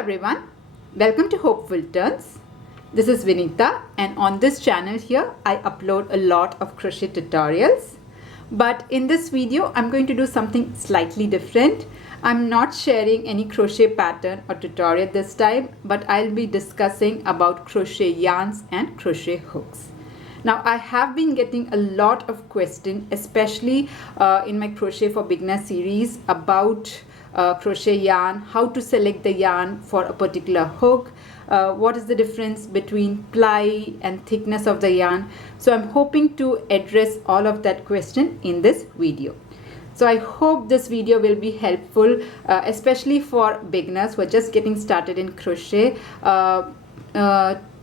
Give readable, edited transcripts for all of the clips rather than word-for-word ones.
everyone, welcome to Hopeful Turns. This is Vinita, and on this channel here I upload a lot of crochet tutorials. But in this video I'm going to do something slightly different. I'm not sharing any crochet pattern or tutorial this time, but I'll be discussing about crochet yarns and crochet hooks. Now I have been getting a lot of questions, especially in my Crochet for Beginner series, about crochet yarn, how to select the yarn for a particular hook, what is the difference between ply and thickness of the yarn. So I'm hoping to address all of that question in this video. So I hope this video will be helpful, especially for beginners who are just getting started in crochet,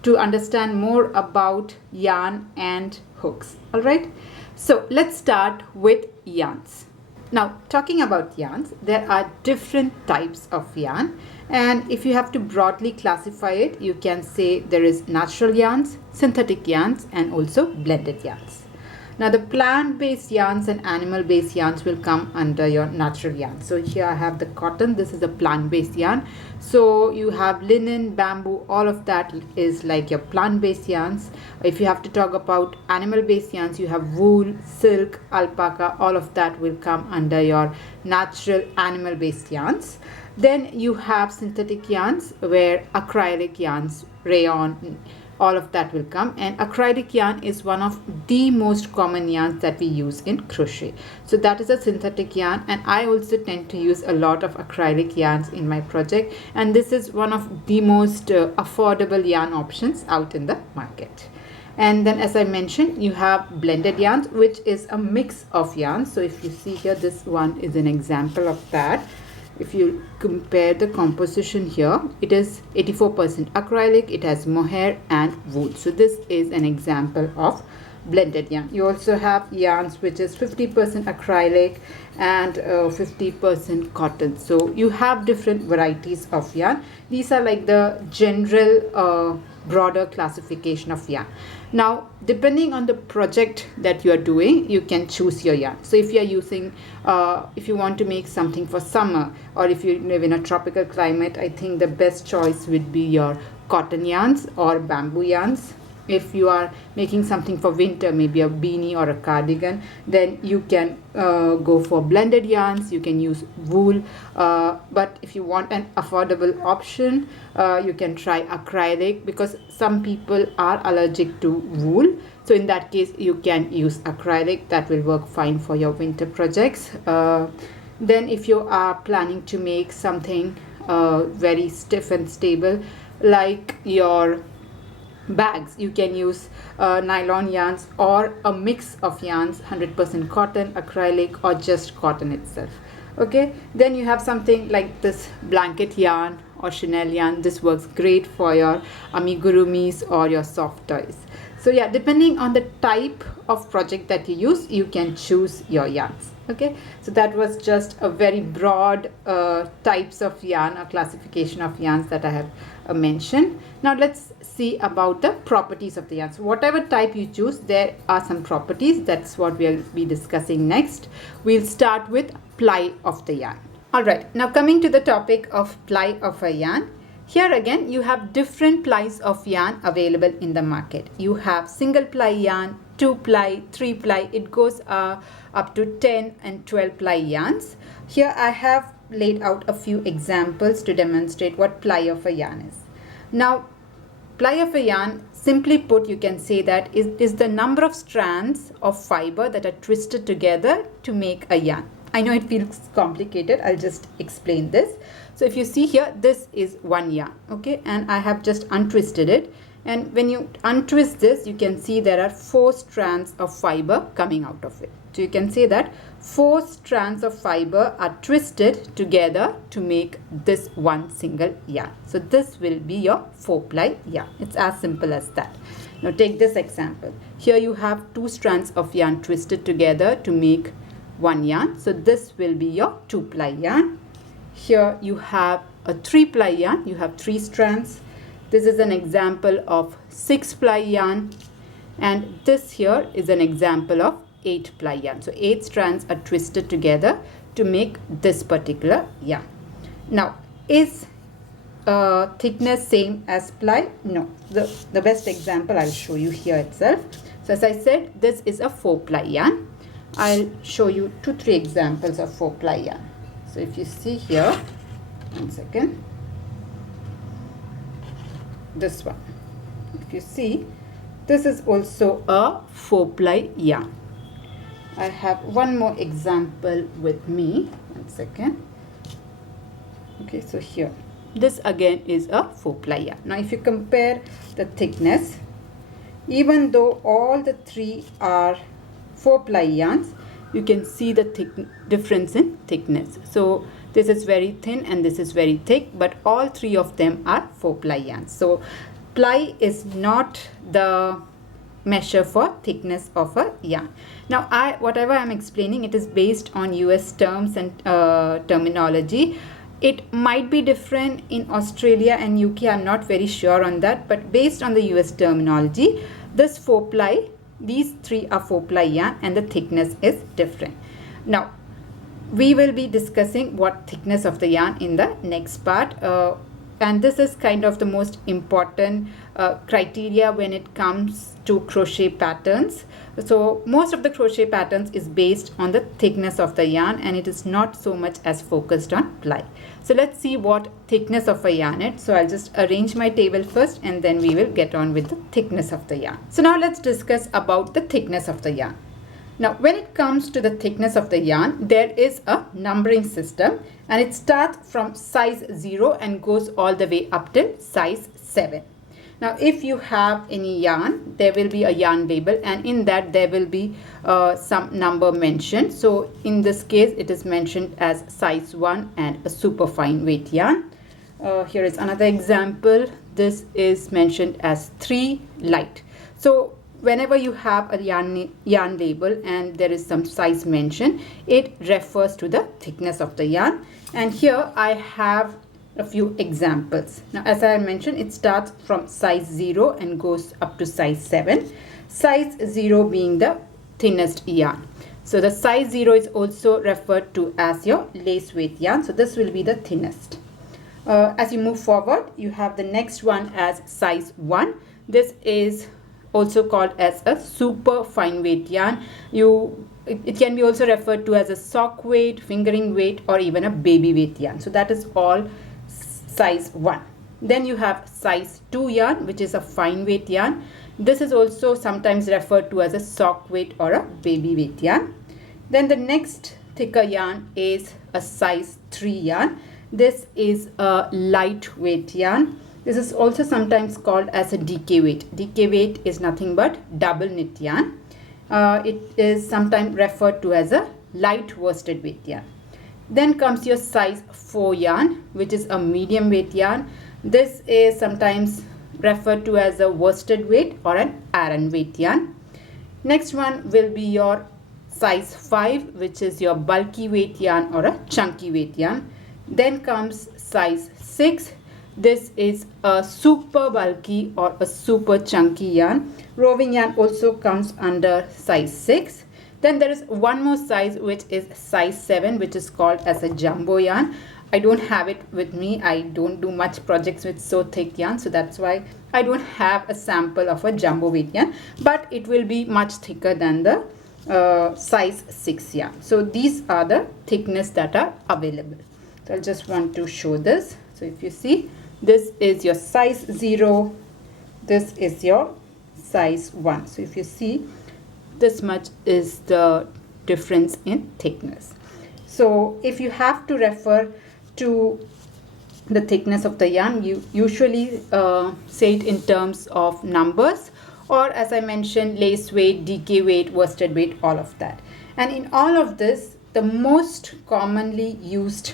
to understand more about yarn and hooks. All right, so let's start with yarns. Now, talking about yarns, there are different types of yarn, and if you have to broadly classify it, you can say there is natural yarns, synthetic yarns, and also blended yarns. Now, the plant-based yarns and animal-based yarns will come under your natural yarn. So here I have the cotton. This is a plant-based yarn. So you have linen, bamboo, all of that is like your plant-based yarns. If you have to talk about animal-based yarns, you have wool, silk, alpaca, all of that will come under your natural animal-based yarns. Then you have synthetic yarns where acrylic yarns, rayon, all of that will come, and acrylic yarn is one of the most common yarns that we use in crochet. So that is a synthetic yarn, and I also tend to use a lot of acrylic yarns in my project, and this is one of the most affordable yarn options out in the market. And then, as I mentioned, you have blended yarns, which is a mix of yarns. So if you see here, this one is an example of that. If you compare the composition here, it is 84% acrylic, it has mohair and wool. So this is an example of blended yarn. You also have yarns which is 50% acrylic and 50% cotton. So you have different varieties of yarn. These are like the general broader classification of yarn. Now, depending on the project that you are doing, you can choose your yarn. So if you are using, if you want to make something for summer, or if you live in a tropical climate, I think the best choice would be your cotton yarns or bamboo yarns. If you are making something for winter, maybe a beanie or a cardigan, then you can go for blended yarns. You can use wool, but if you want an affordable option, you can try acrylic, because some people are allergic to wool. So in that case, you can use acrylic. That will work fine for your winter projects. Then if you are planning to make something very stiff and stable, like your bags, you can use nylon yarns or a mix of yarns, 100% cotton, acrylic, or just cotton itself. Okay, then you have something like this blanket yarn or Chanel yarn. This works great for your amigurumis or your soft toys. So yeah, depending on the type of project that you use, you can choose your yarns. Okay, so that was just a very broad types of yarn or classification of yarns that I have mentioned. Now let's see about the properties of the yarn. So whatever type you choose, there are some properties. That's what we'll be discussing next. We'll start with ply of the yarn. Alright, now coming to the topic of ply of a yarn. Here again, you have different plies of yarn available in the market. You have single ply yarn, 2 ply, 3 ply. It goes up to 10 and 12 ply yarns. Here I have laid out a few examples to demonstrate what ply of a yarn is. Now, ply of a yarn, simply put, you can say that is the number of strands of fiber that are twisted together to make a yarn. I know it feels complicated. I'll just explain this. So if you see here, this is one yarn, okay, and I have just untwisted it. And when you untwist this, you can see there are 4 strands of fiber coming out of it. So you can say that 4 strands of fiber are twisted together to make this one single yarn. So this will be your 4 ply yarn. It's as simple as that. Now take this example. Here you have 2 strands of yarn twisted together to make one yarn. So this will be your 2 ply yarn. Here you have a 3 ply yarn. You have 3 strands. This is an example of 6 ply yarn, and this here is an example of 8 ply yarn. So 8 strands are twisted together to make this particular yarn. Now, is thickness same as ply? No. The best example I'll show you here itself. So as I said, this is a 4-ply yarn. I'll show you 2-3 examples of 4-ply yarn. So if you see here, 1 second, this one, if you see, this is also a 4-ply yarn. I have one more example with me. 1 second. Okay, so here, this again is a 4-ply yarn. Now if you compare the thickness, even though all the 3 are 4-ply yarns, you can see the difference in thickness. So this is very thin and this is very thick, but all 3 of them are 4-ply yarns. So ply is not the measure for thickness of a yarn. Now whatever I'm explaining, it is based on US terms and terminology. It might be different in Australia and UK, I'm not very sure on that, but based on the US terminology, this 4-ply, these 3 are 4-ply yarn and the thickness is different. Now we will be discussing what thickness of the yarn in the next part, and this is kind of the most important criteria when it comes to crochet patterns. So most of the crochet patterns is based on the thickness of the yarn, and it is not so much as focused on ply. So let's see what thickness of a yarn is. So I'll just arrange my table first and then we will get on with the thickness of the yarn. So now let's discuss about the thickness of the yarn. Now when it comes to the thickness of the yarn, there is a numbering system, and it starts from size 0 and goes all the way up till size 7. Now if you have any yarn, there will be a yarn label, and in that there will be some number mentioned. So in this case it is mentioned as size 1 and a super fine weight yarn. Here is another example. This is mentioned as 3 light. So whenever you have a yarn label and there is some size mentioned, it refers to the thickness of the yarn. And here I have a few examples. Now as I mentioned, it starts from size 0 and goes up to size 7. Size 0 being the thinnest yarn. So the size 0 is also referred to as your lace weight yarn. So this will be the thinnest. As you move forward, you have the next one as size 1. This is also called as a super fine weight yarn. It can be also referred to as a sock weight, fingering weight, or even a baby weight yarn. So that is all size 1. Then you have size 2 yarn, which is a fine weight yarn. This is also sometimes referred to as a sock weight or a baby weight yarn. Then the next thicker yarn is a size 3 yarn. This is a lightweight yarn. This is also sometimes called as a DK weight. DK weight is nothing but double knit yarn. It is sometimes referred to as a light worsted weight yarn. Then comes your size 4 yarn, which is a medium weight yarn. This is sometimes referred to as a worsted weight or an Aran weight yarn. Next one will be your size 5, which is your bulky weight yarn or a chunky weight yarn. Then comes size 6. This is a super bulky or a super chunky yarn. Roving yarn also comes under size 6. Then there is one more size, which is size 7, which is called as a jumbo yarn. I don't have it with me. I don't do much projects with so thick yarn, so that's why I don't have a sample of a jumbo weight yarn, but it will be much thicker than the size 6 yarn. So these are the thickness that are available. So I just want to show this. So if you see, this is your size 0, this is your size 1. So if you see, this much is the difference in thickness. So if you have to refer to the thickness of the yarn, you usually say it in terms of numbers, or as I mentioned, lace weight, DK weight, worsted weight, all of that. And in all of this, the most commonly used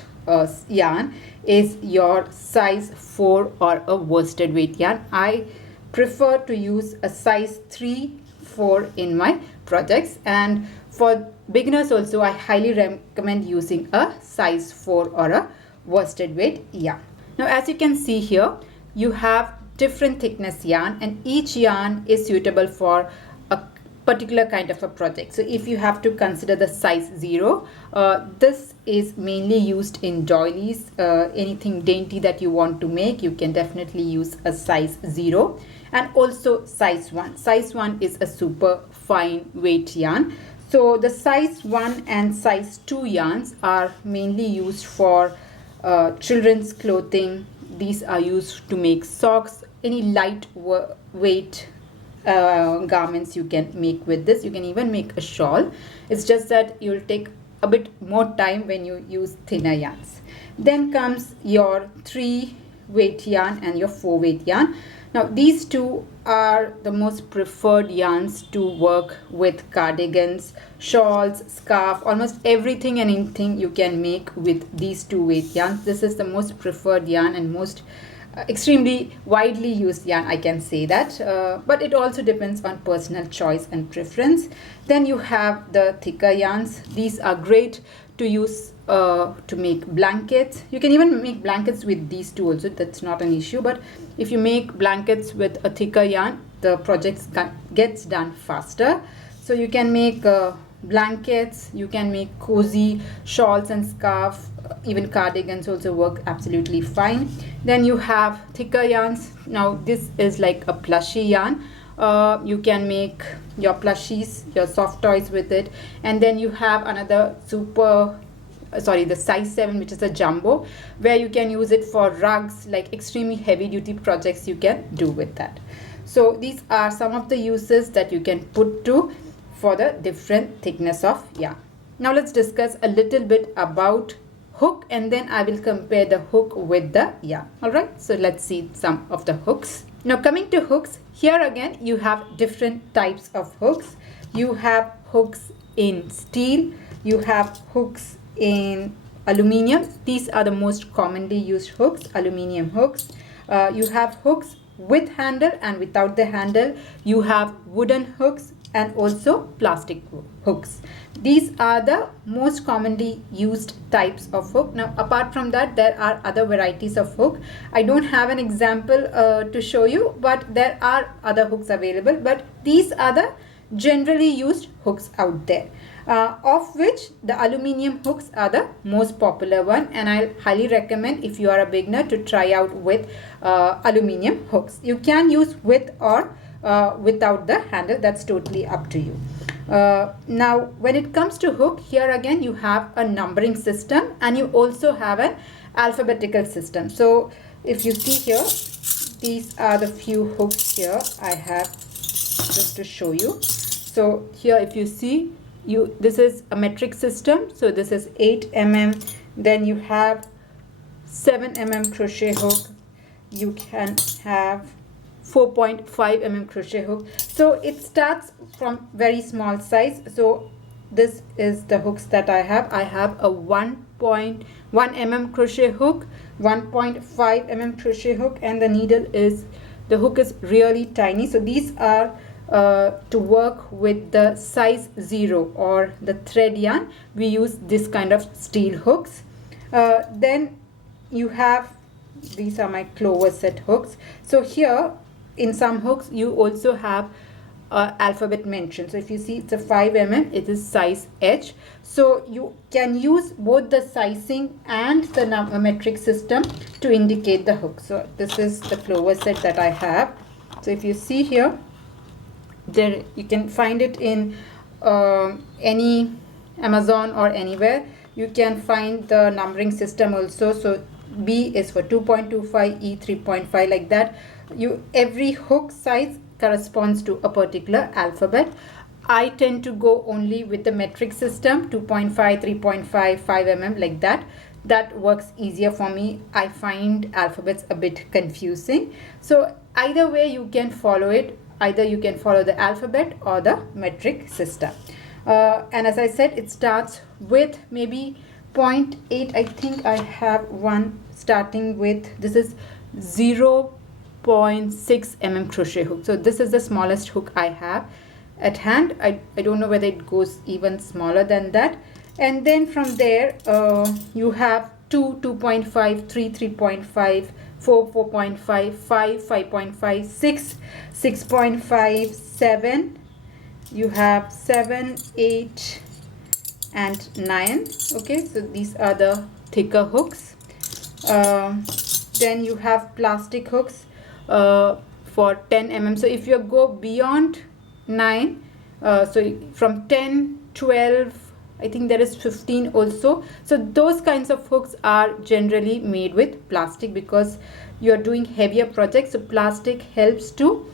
yarn is your size 4 or a worsted weight yarn. I prefer to use a size 3, 4 in my projects, and for beginners also I highly recommend using a size 4 or a worsted weight yarn. Now as you can see here, you have different thickness yarn, and each yarn is suitable for a particular kind of a project. So if you have to consider the size 0, this is mainly used in doilies. Anything dainty that you want to make, you can definitely use a size 0. And also size 1. Size 1 is a super fine weight yarn. So the size 1 and size 2 yarns are mainly used for children's clothing. These are used to make socks, any light weight garments you can make with this. You can even make a shawl. It's just that you'll take a bit more time when you use thinner yarns. Then comes your 3 weight yarn and your 4 weight yarn. Now these two are the most preferred yarns to work with cardigans, shawls, scarf, almost everything and anything you can make with these 2 weight yarns. This is the most preferred yarn and most extremely widely used yarn, I can say that, but it also depends on personal choice and preference. Then you have the thicker yarns. These are great to use to make blankets. You can even make blankets with these two also, that's not an issue. But if you make blankets with a thicker yarn, the project gets done faster. So you can make blankets, you can make cozy shawls and scarf, even cardigans also work absolutely fine. Then you have thicker yarns. Now this is like a plushy yarn. You can make your plushies, your soft toys with it. And then you have another the size 7, which is a jumbo, where you can use it for rugs, like extremely heavy duty projects you can do with that. So these are some of the uses that you can put to for the different thickness of yarn. Now let's discuss a little bit about hook, and then I will compare the hook with the yarn. Alright, so let's see some of the hooks. Now coming to hooks, here again you have different types of hooks. You have hooks in steel, you have hooks in aluminium. These are the most commonly used hooks, aluminium hooks. You have hooks with handle and without the handle. You have wooden hooks and also plastic hooks. These are the most commonly used types of hook. Now apart from that, there are other varieties of hook. I don't have an example to show you, but there are other hooks available, but these are the generally used hooks out there, of which the aluminium hooks are the most popular one, and I highly recommend, if you are a beginner, to try out with aluminium hooks. You can use with or without the handle, that's totally up to you. Now when it comes to hook, here again you have a numbering system and you also have an alphabetical system. So if you see here, these are the few hooks here I have just to show you. So here if you see, this is a metric system, so this is 8 mm. Then you have 7 mm crochet hook, you can have 4.5 mm crochet hook. So it starts from very small size. So this is the hooks that I have. I have a 1.1 mm crochet hook, 1.5 mm crochet hook, and the hook is really tiny. So these are to work with the size 0 or the thread yarn. We use this kind of steel hooks. Then you have, these are my clover set hooks. So here in some hooks you also have alphabet mention. So if you see, it's a 5 mm, it is size H. So you can use both the sizing and the metric system to indicate the hook. So this is the clover set that I have. So if you see here, there you can find it in any Amazon or anywhere. You can find the numbering system also. So B is for 2.25, E 3.5, like that. Every hook size corresponds to a particular alphabet. I tend to go only with the metric system, 2.5, 3.5, 5 mm, like that. That works easier for me. I find alphabets a bit confusing. So either way you can follow it. Either you can follow the alphabet or the metric system. And as I said, it starts with maybe 0.8. I think I have one starting with, this is 0.6 mm crochet hook. So this is the smallest hook I have at hand. I don't know whether it goes even smaller than that. And then from there you have 2, 2.5, 3, 3.5, 4, 4.5, 5, 5.5, 6, 6.5, 7. you have 7, 8 and 9. Okay, so these are the thicker hooks. Then you have plastic hooks for 10 mm. So if you go beyond 9, so from 10, 12, I think there is 15 also. So those kinds of hooks are generally made with plastic because you are doing heavier projects. So plastic helps to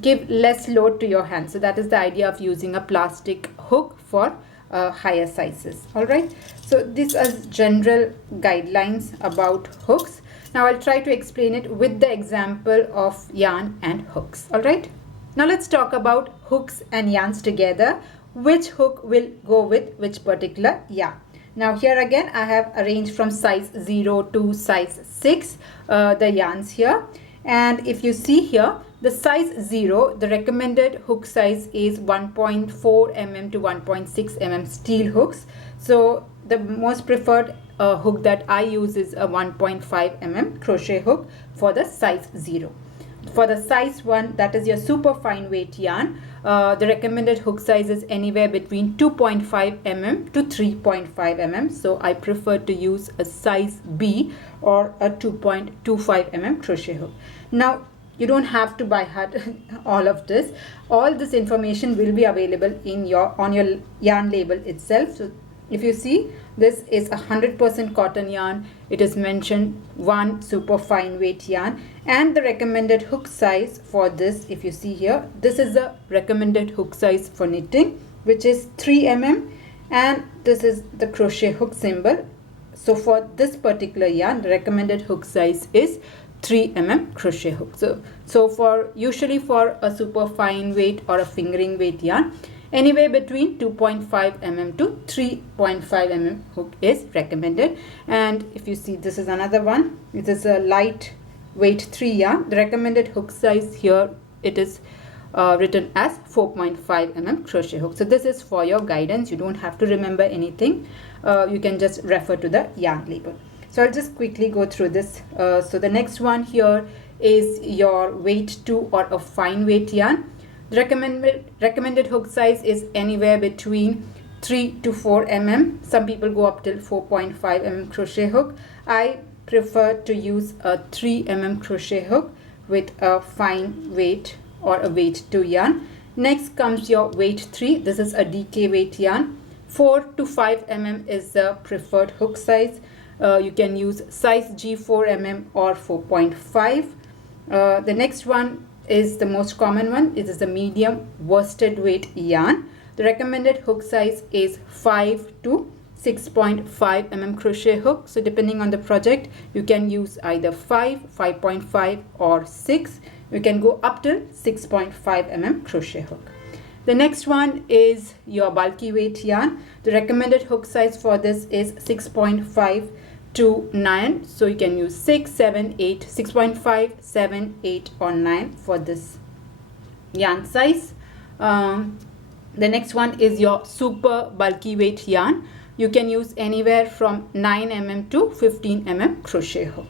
give less load to your hand. So that is the idea of using a plastic hook for higher sizes. All right, so these are general guidelines about hooks. Now I'll try to explain it with the example of yarn and hooks. All right, now let's talk about hooks and yarns together. Which hook will go with which particular yarn? Now here again I have arranged from size 0 to size 6 the yarns here, and if you see here, the size 0, the recommended hook size is 1.4 mm to 1.6 mm steel hooks. So the most preferred hook that I use is a 1.5 mm crochet hook for the size 0. For the size 1, that is your super fine weight yarn, the recommended hook size is anywhere between 2.5 mm to 3.5 mm. So I prefer to use a size B or a 2.25 mm crochet hook. Now you don't have to by heart all of this. All this information will be available in on your yarn label itself. So if you see, this is 100% cotton yarn. It is mentioned 1 super fine weight yarn, and the recommended hook size for this, if you see here, this is the recommended hook size for knitting, which is 3 mm, and this is the crochet hook symbol. So for this particular yarn, the recommended hook size is 3 mm crochet hook. So for usually for a super fine weight or a fingering weight yarn, anywhere between 2.5 mm to 3.5 mm hook is recommended. And if you see, this is another one. It is a light weight 3 yarn. The recommended hook size here, it is written as 4.5 mm crochet hook. So this is for your guidance. You don't have to remember anything. You can just refer to the yarn label. So I'll just quickly go through this. So the next one here is your weight 2 or a fine weight yarn. The recommended hook size is anywhere between 3 to 4 mm. Some people go up till 4.5 mm crochet hook. I prefer to use a 3 mm crochet hook with a fine weight or a weight 2 yarn. Next comes your weight 3. This is a DK weight yarn. 4 to 5 mm is the preferred hook size. You can use size G 4 mm or 4.5. The next one is the most common one. It is the medium worsted weight yarn. The recommended hook size is 5 to 6.5 mm crochet hook. So depending on the project, you can use either 5, 5.5 or 6. You can go up to 6.5 mm crochet hook. The next one is your bulky weight yarn. The recommended hook size for this is 6.5 to 9. So you can use 6, 7, 8, 6.5, 7, 8 or 9 for this yarn size. The next one is your super bulky weight yarn. You can use anywhere from 9 mm to 15 mm crochet hook.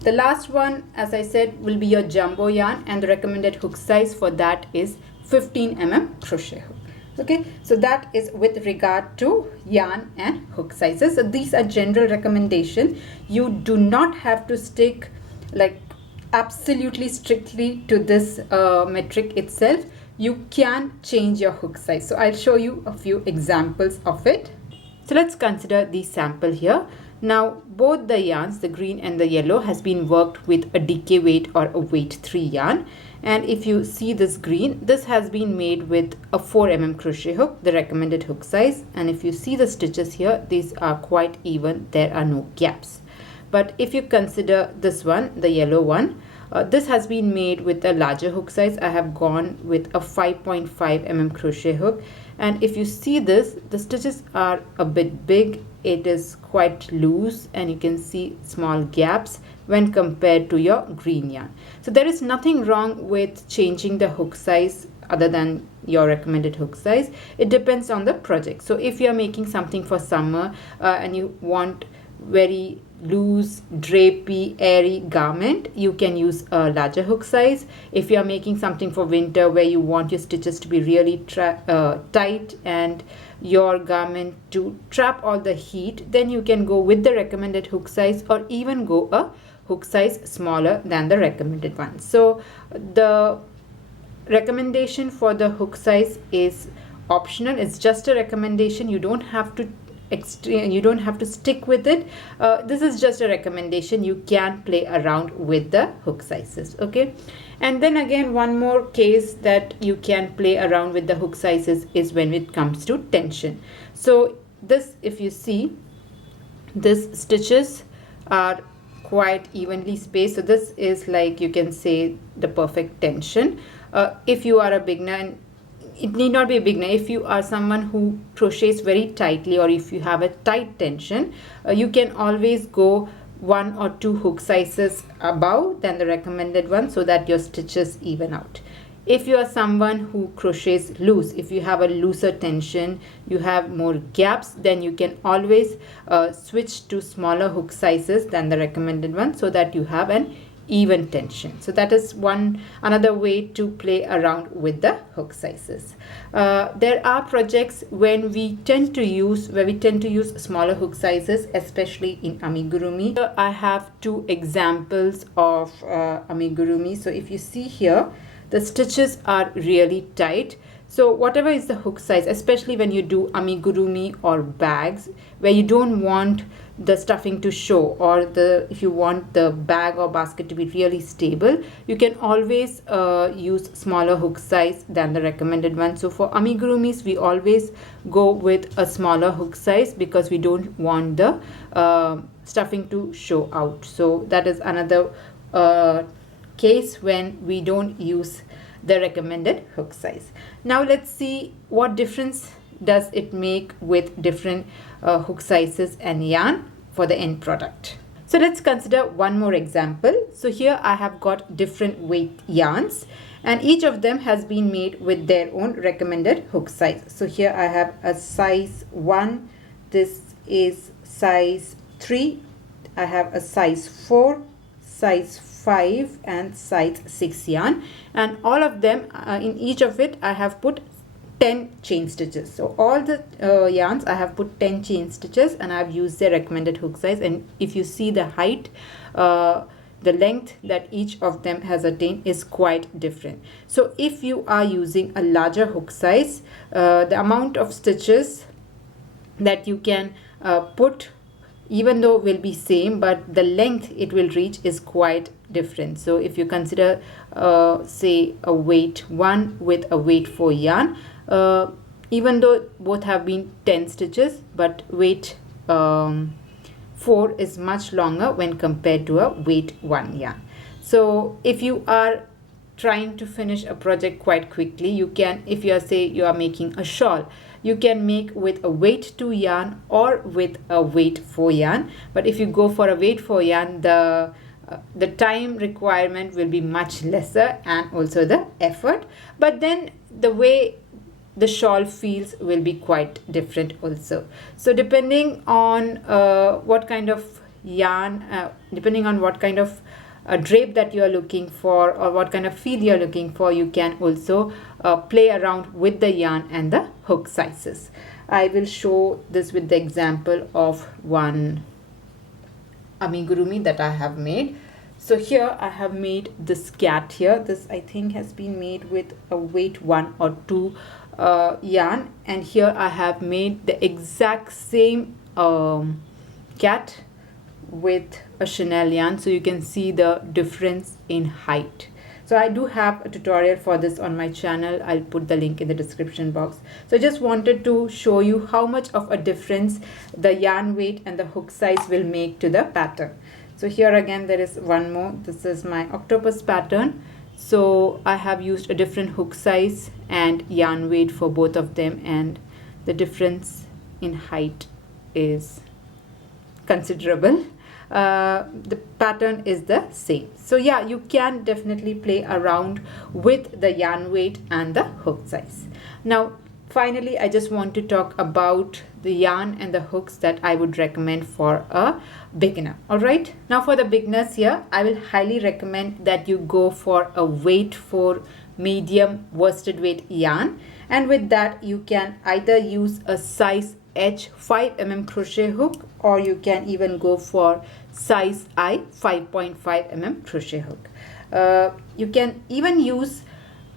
The last one, as I said, will be your jumbo yarn, and the recommended hook size for that is 15 mm crochet hook. Okay, so that is with regard to yarn and hook sizes. So these are general recommendation. You do not have to stick like absolutely strictly to this metric itself. You can change your hook size. So I'll show you a few examples of it. So let's consider the sample here. Now both the yarns, the green and the yellow, has been worked with a DK weight or a weight 3 yarn. And if you see this green, this has been made with a 4 mm crochet hook, the recommended hook size. And if you see the stitches here, these are quite even. There are no gaps. But if you consider this one, the yellow one, this has been made with a larger hook size. I have gone with a 5.5 mm crochet hook. And if you see this, the stitches are a bit big. It is quite loose and you can see small gaps when compared to your green yarn. So there is nothing wrong with changing the hook size other than your recommended hook size. It depends on the project. So if you're making something for summer and you want very loose, drapey, airy garment, you can use a larger hook size. If you are making something for winter where you want your stitches to be really tight and your garment to trap all the heat, then you can go with the recommended hook size, or even go a hook size smaller than the recommended one. So the recommendation for the hook size is optional. It's just a recommendation. You don't have to stick with it. This is just a recommendation. You can play around with the hook sizes. Okay, and then again, one more case that you can play around with the hook sizes is when it comes to tension. So this, if you see, this stitches are quite evenly spaced. So this is, like, you can say, the perfect tension. If you are a beginner, and it need not be a beginner, if you are someone who crochets very tightly, or if you have a tight tension, you can always go 1 or 2 hook sizes above than the recommended one, so that your stitches even out. If you are someone who crochets loose, if you have a looser tension, you have more gaps, then you can always switch to smaller hook sizes than the recommended one, so that you have an even tension. So that is another way to play around with the hook sizes. There are projects where we tend to use smaller hook sizes, especially in amigurumi. Here I have 2 examples of amigurumi. So if you see here, the stitches are really tight. So whatever is the hook size, especially when you do amigurumi or bags where you don't want the stuffing to show, or if you want the bag or basket to be really stable, you can always use smaller hook size than the recommended one. So for amigurumis, we always go with a smaller hook size because we don't want the stuffing to show out. So that is another case when we don't use the recommended hook size. Now let's see what difference does it make with different hook sizes and yarn for the end product. So let's consider one more example. So here I have got different weight yarns, and each of them has been made with their own recommended hook size. So here I have a size 1, this is size 3, I have a size 4, size 5 and size 6 yarn, and all of them, in each of it I have put 10 chain stitches. So all the yarns I have put 10 chain stitches, and I have used their recommended hook size. And if you see the height, the length that each of them has attained is quite different. So if you are using a larger hook size, the amount of stitches that you can put, even though will be same, but the length it will reach is quite different. So if you consider say a weight 1 with a weight 4 yarn, even though both have been 10 stitches, but weight 4 is much longer when compared to a weight 1 yarn. So if you are trying to finish a project quite quickly, you can, if you are making a shawl, you can make with a weight 2 yarn or with a weight 4 yarn. But if you go for a weight 4 yarn, the time requirement will be much lesser, and also the effort, but then the way the shawl feels will be quite different also. So depending on what kind of yarn, depending on what kind of drape that you are looking for, or what kind of feel you are looking for, you can also play around with the yarn and the hook sizes. I will show this with the example of one amigurumi that I have made. So here I have made this cat here. This I think has been made with a weight 1 or 2 yarn, and here I have made the exact same cat with a chenille yarn, so you can see the difference in height. So I do have a tutorial for this on my channel. I'll put the link in the description box. So I just wanted to show you how much of a difference the yarn weight and the hook size will make to the pattern. So here again there is one more. This is my octopus pattern. So I have used a different hook size and yarn weight for both of them, and the difference in height is considerable. The pattern is the same. So yeah, you can definitely play around with the yarn weight and the hook size. Now finally, I just want to talk about the yarn and the hooks that I would recommend for a beginner. Alright, now for the beginners here, I will highly recommend that you go for a weight 4 medium worsted weight yarn, and with that you can either use a size H 5mm crochet hook, or you can even go for size I 5.5mm crochet hook. You can even use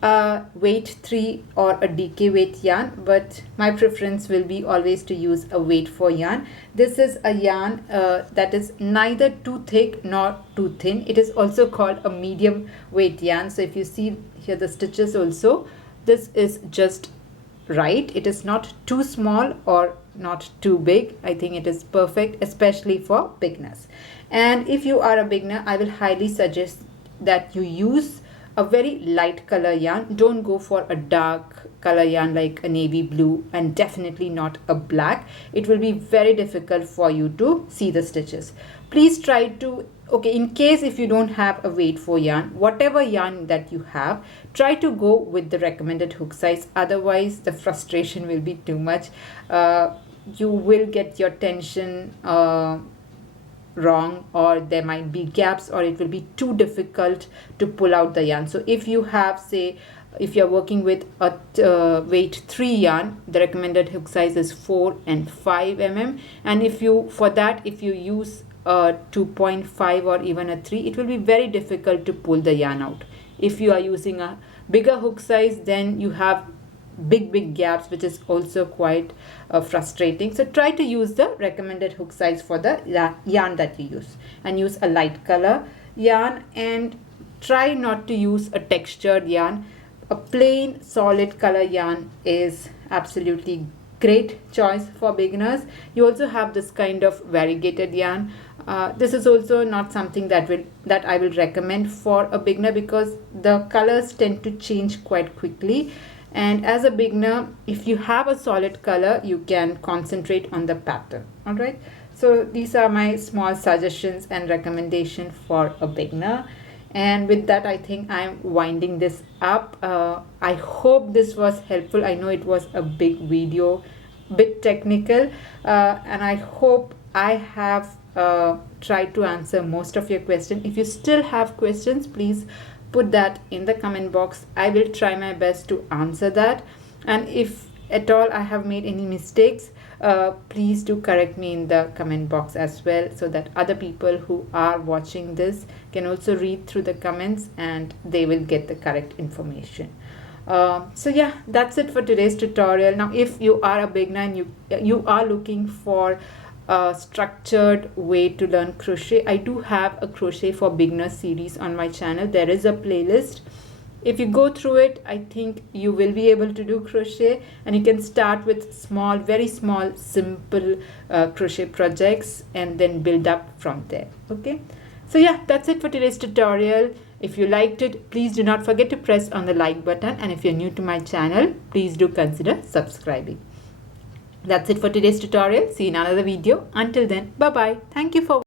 a weight 3 or a DK weight yarn, but my preference will be always to use a weight 4 yarn. This is a yarn that is neither too thick nor too thin. It is also called a medium weight yarn. So if you see here the stitches also, this is just right. It is not too small or not too big. I think it is perfect, especially for beginners. And if you are a beginner, I will highly suggest that you use a very light color yarn. Don't go for a dark color yarn like a navy blue, and definitely not a black. It will be very difficult for you to see the stitches. Please try to, okay, in case if you don't have a weight 4 yarn, whatever yarn that you have, try to go with the recommended hook size. Otherwise the frustration will be too much. You will get your tension wrong, or there might be gaps, or it will be too difficult to pull out the yarn. So if you have, say, if you're working with a weight 3 yarn, the recommended hook size is 4 and 5mm, and if you, for that, if you use a 2.5 or even a 3, it will be very difficult to pull the yarn out. If you are using a bigger hook size, then you have big gaps, which is also quite frustrating. So try to use the recommended hook size for the yarn that you use, and use a light color yarn, and try not to use a textured yarn. A plain solid color yarn is absolutely great choice for beginners. You also have this kind of variegated yarn. This is also not something that I will recommend for a beginner, because the colors tend to change quite quickly. And as a beginner, if you have a solid color, you can concentrate on the pattern. All right, so these are my small suggestions and recommendation for a beginner. And with that, I think I'm winding this up. I hope this was helpful. I know it was a big video, bit technical, and I hope I have tried to answer most of your questions. If you still have questions, please put that in the comment box. I will try my best to answer that, and if at all I have made any mistakes, please do correct me in the comment box as well, so that other people who are watching this can also read through the comments and they will get the correct information. So yeah, that's it for today's tutorial. Now if you are a beginner and you are looking for a structured way to learn crochet, I do have a crochet for beginners series on my channel. There is a playlist. If you go through it, I think you will be able to do crochet, and you can start with small, very small, simple crochet projects and then build up from there. Okay, so yeah, that's it for today's tutorial. If you liked it, please do not forget to press on the like button, and if you're new to my channel, please do consider subscribing. That's it for today's tutorial. See you in another video. Until then, bye bye. Thank you for